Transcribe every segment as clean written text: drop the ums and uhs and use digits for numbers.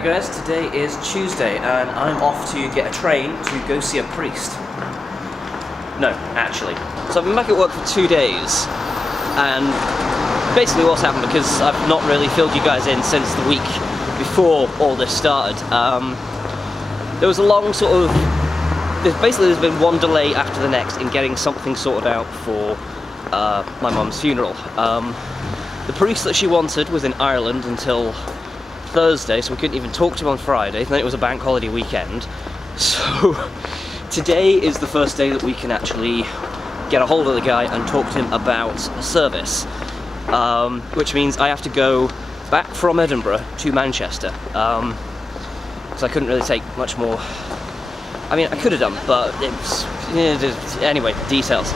Hi guys, today is Tuesday and I'm off to get a train to go see a priest. No, actually. So I've been back at work for 2 days and basically what's happened, because I've not really filled you guys in since the week before all this started, there was a long sort of, there's been one delay after the next in getting something sorted out for my mum's funeral. The priest that she wanted was in Ireland until Thursday, so we couldn't even talk to him on Friday. Then it was a bank holiday weekend, so today is the first day that we can actually get a hold of the guy and talk to him about a service, which means I have to go back from Edinburgh to Manchester, because I couldn't really take much more. I mean, I could have done, but it's, anyway, details.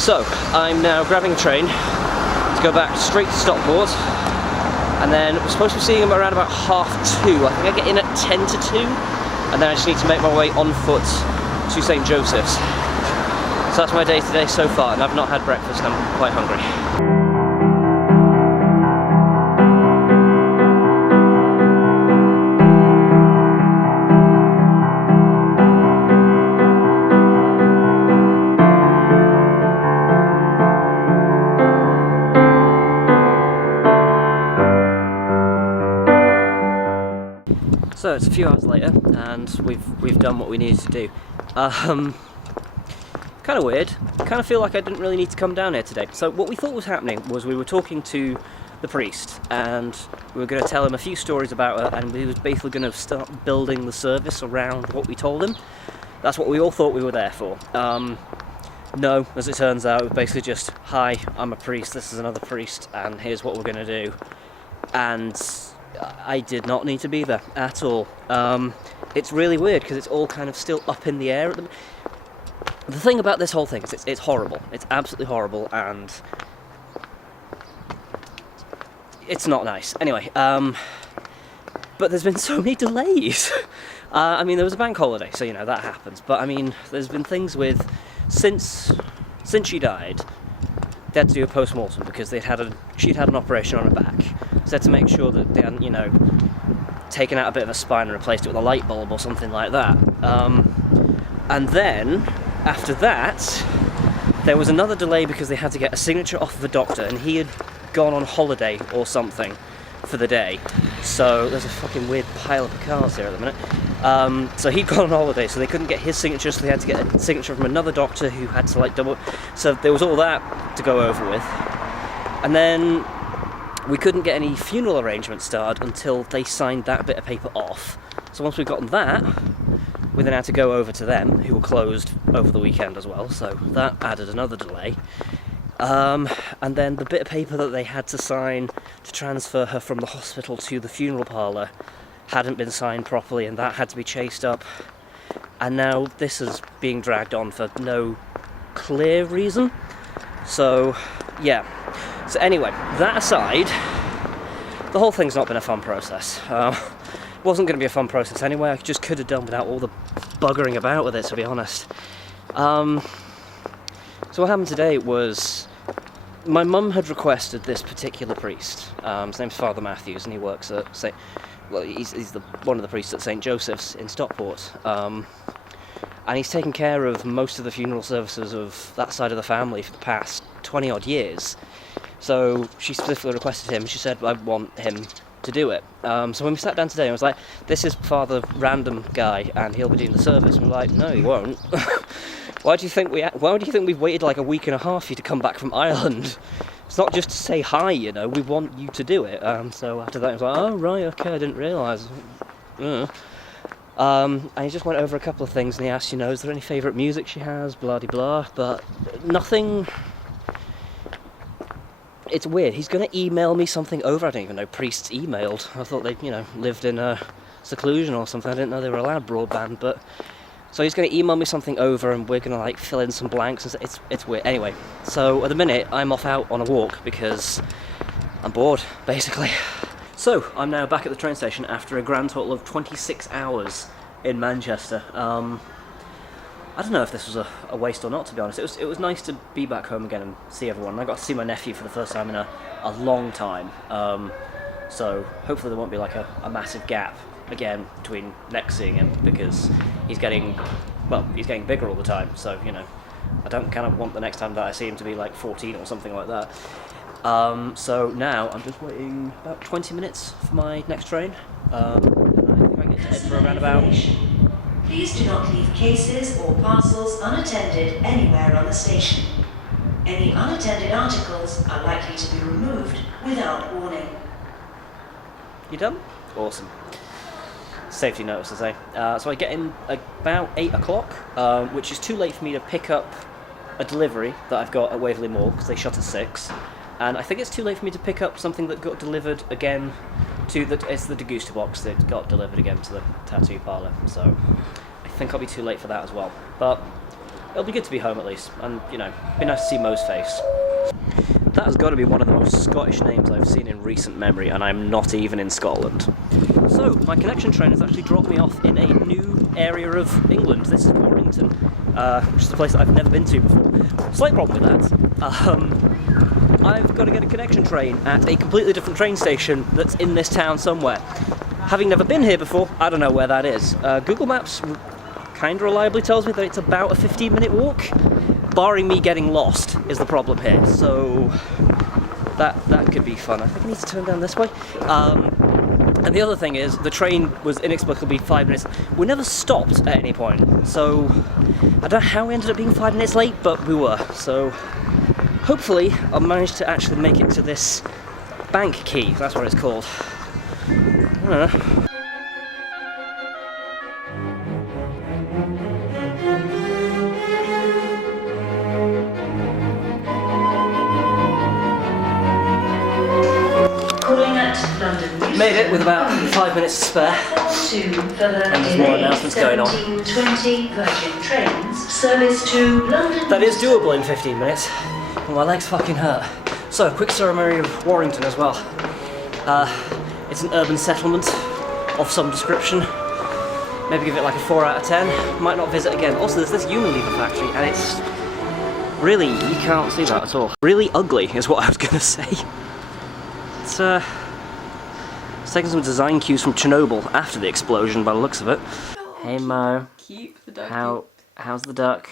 So I'm now grabbing a train to go back straight to Stockport. And then we're supposed to be seeing him around about 2:30. I think I get in at 10 to 2, and then I just need to make my way on foot to St. Joseph's. So that's my day today so far, and I've not had breakfast and I'm quite hungry. So it's a few hours later, and we've done what we needed to do. Kind of weird. Kind of feel like I didn't really need to come down here today. So what we thought was happening was we were talking to the priest, and we were going to tell him a few stories about her, and we was basically going to start building the service around what we told him. That's what we all thought we were there for. No, as it turns out, it was basically just, hi, I'm a priest, this is another priest, and here's what we're going to do. And I did not need to be there at all. It's really weird because it's all kind of still up in the air at the thing about this whole thing is it's horrible. It's absolutely horrible, and it's not nice. Anyway, but there's been so many delays. I mean, there was a bank holiday, so you know that happens. But I mean, there's been things with since she died. They had to do a post-mortem because she'd had an operation on her back. So they had to make sure that they hadn't, you know, taken out a bit of a spine and replaced it with a light bulb or something like that. And then, after that, there was another delay because they had to get a signature off of a doctor, and he had gone on holiday or something for the day. So there's a fucking weird pile of cars here at the minute. So he'd gone on holiday, so they couldn't get his signature, so they had to get a signature from another doctor who had to like double. So there was all that to go over with. And then we couldn't get any funeral arrangements started until they signed that bit of paper off. So once we'd gotten that, we then had to go over to them, who were closed over the weekend as well, so that added another delay. And then the bit of paper that they had to sign to transfer her from the hospital to the funeral parlour hadn't been signed properly, and that had to be chased up. And now this is being dragged on for no clear reason. So, yeah. So anyway, that aside, the whole thing's not been a fun process. It wasn't going to be a fun process anyway. I just could have done without all the buggering about with it, to be honest. So what happened today was, my mum had requested this particular priest. His name's Father Matthews, and he works at he's one of the priests at St. Joseph's in Stockport. And he's taken care of most of the funeral services of that side of the family for the past 20 odd years. So she specifically requested him. She said, I want him to do it. So when we sat down today, I was like, this is Father Random Guy, and he'll be doing the service. And we're like, no, he won't. Why do you think we've waited like a week and a half for you to come back from Ireland? It's not just to say hi, you know, we want you to do it. So after that I was like, oh right, okay, I didn't realise. And he just went over a couple of things, and he asked, you know, is there any favourite music she has, blah-de-blah, but nothing. It's weird, he's going to email me something over. I don't even know priests emailed. I thought they, you know, lived in seclusion or something. I didn't know they were allowed broadband, but so he's going to email me something over, and we're going to like fill in some blanks. And it's weird. Anyway, so at the minute I'm off out on a walk because I'm bored, basically. So I'm now back at the train station after a grand total of 26 hours in Manchester. I don't know if this was a waste or not, to be honest. It was nice to be back home again and see everyone. I got to see my nephew for the first time in a long time. So hopefully there won't be like a massive gap again between next seeing him, because he's getting bigger all the time. So, you know, I don't kind of want the next time that I see him to be like 14 or something like that. So now I'm just waiting about 20 minutes for my next train. And I think I get to Edinburgh around about... Please do not leave cases or parcels unattended anywhere on the station. Any unattended articles are likely to be removed without warning. You done? Awesome. Safety notice, I say. So I get in about 8 o'clock, which is too late for me to pick up a delivery that I've got at Waverley Mall, because they shut at 6. And I think it's too late for me to pick up something that got delivered again it's the Degusta box that got delivered again to the tattoo parlour. So I think I'll be too late for that as well. But it'll be good to be home at least, and, you know, be nice to see Mo's face. That has got to be one of the most Scottish names I've seen in recent memory, and I'm not even in Scotland. So, my connection train has actually dropped me off in a new area of England. This is Warrington, which is a place that I've never been to before. Slight problem with that. I've got to get a connection train at a completely different train station that's in this town somewhere. Having never been here before, I don't know where that is. Google Maps kind of reliably tells me that it's about a 15-minute walk. Barring me getting lost is the problem here, so that could be fun. I think I need to turn down this way. And the other thing is, the train was inexplicably 5 minutes. We never stopped at any point, so I don't know how we ended up being 5 minutes late, but we were. So hopefully I'll manage to actually make it to this bank key. That's what it's called. I don't know. Made it with about 5 minutes to spare. And there's more announcements going on. 1720 Virgin Trains service to London. That is doable in 15 minutes. Well, my legs fucking hurt. So, quick summary of Warrington as well. It's an urban settlement of some description. Maybe give it like a 4 out of 10. Might not visit again. Also, there's this Unilever factory, and it's really, you can't see that at all. Really ugly is what I was going to say. It's taking some design cues from Chernobyl after the explosion by the looks of it. Hey Mo. Keep the duck. How's the duck?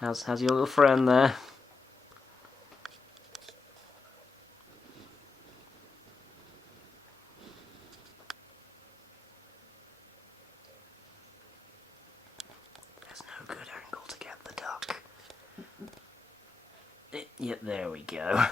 how's your little friend there? There's no good angle to get the duck. Yep, there we go.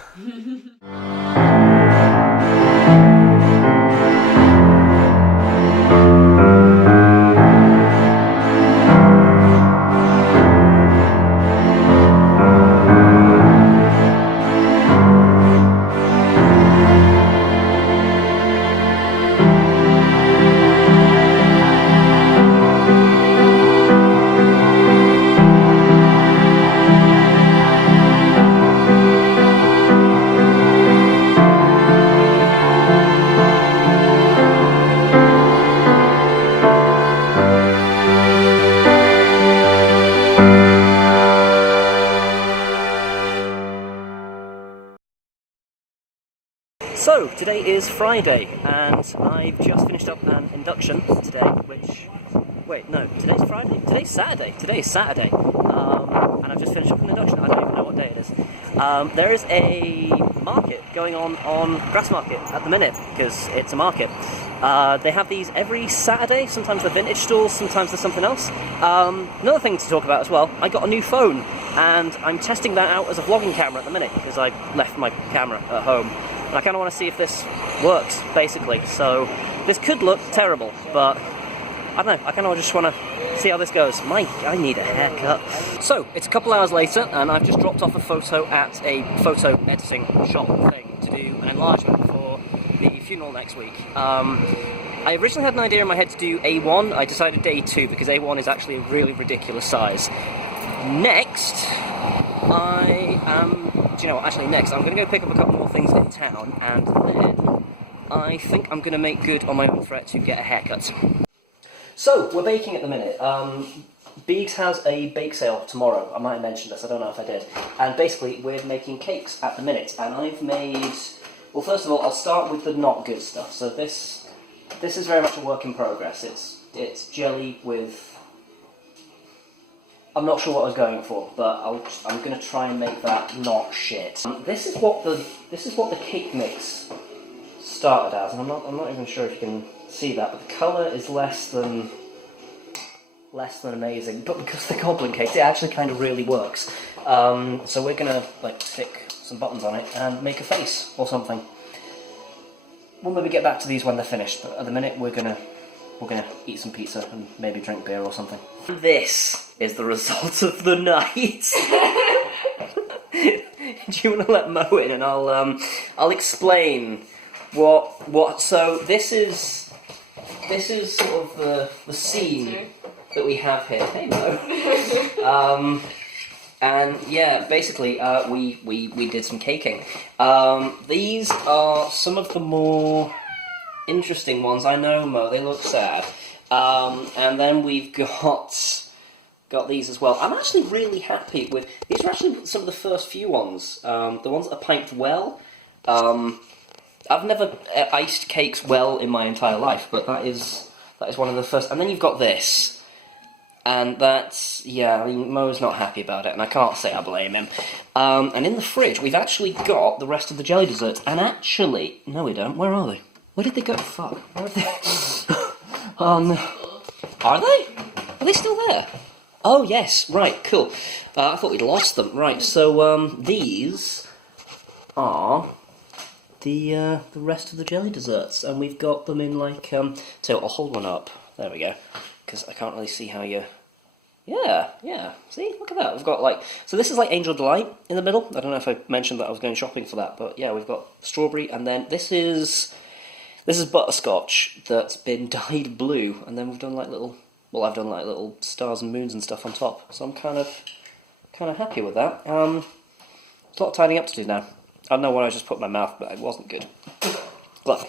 So, today is Friday, and I've just finished up an induction today, which... Wait, no, today's Friday? Today's Saturday. Today is Saturday, and I've just finished up an induction. I don't even know what day it is. There is a market going on Grassmarket at the minute, because it's a market. They have these every Saturday. Sometimes they're vintage stalls, sometimes they're something else. Another thing to talk about as well, I got a new phone, and I'm testing that out as a vlogging camera at the minute, because I left my camera at home. And I kind of want to see if this works, basically. So, this could look terrible, but I don't know, I kind of just want to see how this goes. I need a haircut. So, it's a couple hours later, and I've just dropped off a photo at a photo editing shop thing to do an enlargement for the funeral next week. I originally had an idea in my head to do A1. I decided A2 because A1 is actually a really ridiculous size. Next, next I'm going to go pick up a couple more things in town, and then I think I'm going to make good on my own threat to get a haircut. So, we're baking at the minute. Beegs has a bake sale tomorrow. I might have mentioned this, I don't know if I did. And basically, we're making cakes at the minute, and I've made Well, first of all, I'll start with the not good stuff. So this is very much a work in progress. It's jelly with... I'm not sure what I was going for, but I'm going to try and make that not shit. This is what the cake mix started as, and I'm not even sure if you can see that, but the colour is less than amazing. But because the goblin cakes, it actually kind of really works. So we're going to like stick some buttons on it and make a face or something. We'll maybe get back to these when they're finished, but at the minute we're gonna eat some pizza and maybe drink beer or something. This is the result of the night. Do you want to let Mo in and I'll explain what? So this is sort of the scene that we have here. Hey Mo. And yeah, basically we did some caking. These are some of the more interesting ones. I know, Mo, they look sad. And then we've got these as well. I'm actually really happy with... These are actually some of the first few ones. The ones that are piped well. I've never iced cakes well in my entire life, but that is one of the first. And then you've got this. And that's... Yeah, I mean, Mo's not happy about it, and I can't say I blame him. And in the fridge, we've actually got the rest of the jelly desserts. And actually... No, we don't. Where are they? Where did they go? Fuck. Where are they? Oh, no. Are they? Are they still there? Oh, yes. Right, cool. I thought we'd lost them. Right, so, these are the rest of the jelly desserts. And we've got them in, like, So, I'll hold one up. There we go. Because I can't really see how you... Yeah. See? Look at that. We've got, like... So this is, like, Angel Delight in the middle. I don't know if I mentioned that I was going shopping for that. But, yeah, we've got strawberry. And then this is butterscotch that's been dyed blue, and then we've done like little... Well, I've done like little stars and moons and stuff on top, so I'm kind of happy with that. There's a lot of tidying up to do now. I don't know what I just put in my mouth, but it wasn't good. Look.